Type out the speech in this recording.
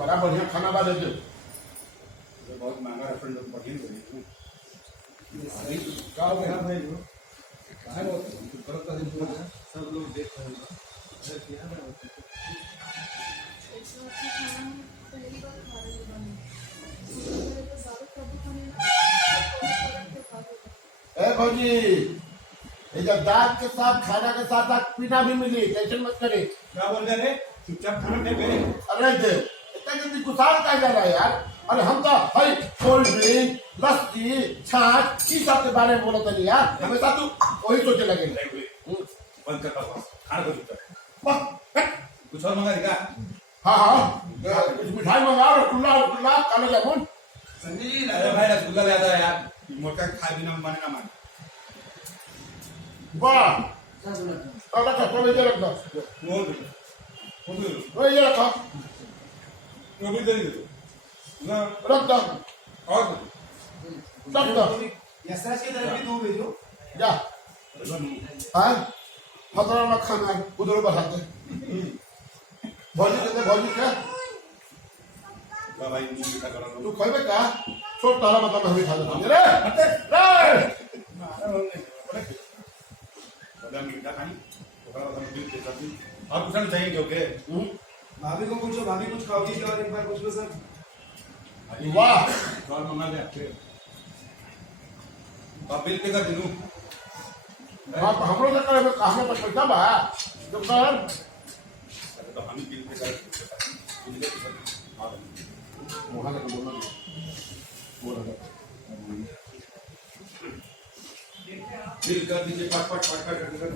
बड़ा बढ़िया खाना बा देते बहुत महंगा रेस्टोरेंट बढ़िया क्या हो गया भाई वो काय होत परत कधी बोलला सब लोग देख रहे हैं अरे क्या है इतना अच्छा खाना पहली बार खा रही हूँ मैं। मेरे को ज़्यादा कभी खाने ना ए भौजी ये जब दाल के साथ खाना के साथ साथ पीना भी मिली टेंशन मत करे क्या बोल रहे रे चुपचाप खाना नहीं मेरे अरे दे इतना जल्दी गुस्सा का जा रहा है यार अरे हम तो हर कोल्ड ड्रिंक लस्सी छाछ इस सब के बारे में बोलते नहीं यार हमेशा तू वही सोचे लगे बंद कर बस खाना को चुपचाप वाह, कुछ और मंगा देगा हाँ हाँ कुछ मिठाई मंगाओ रसगुल्ला रसगुल्ला काला जामुन संजय जी अरे भाई रसगुल्ला ले आता है यार मोटा खा बिना माने ना मान वाह अब रखो तो ये रखो मोर वो ये रखो वो भी दे दे ना रख दो और रख दो यशराज की तरफ भी दो भेजो जा हाँ खतरा ना खाना है उधर बढ़ाते भौजी कहते भौजी क्या भाई मुंह मीठा करा तू खाए का छोट तारा मतलब हमें खा देते रे रे मीठा खानी और कुछ नहीं चाहिए क्योंकि भाभी को पूछो भाभी कुछ खाओगी क्या और एक बार पूछ लो सर वाह और मंगा दे आपके आप बिल पे कर दूं आप हम लोग का करे कहां पर पैसा बा तो कर तो हम ही बिल पे कर वहां लगे बोलना बिल कर दीजिए पट पट पट पट कर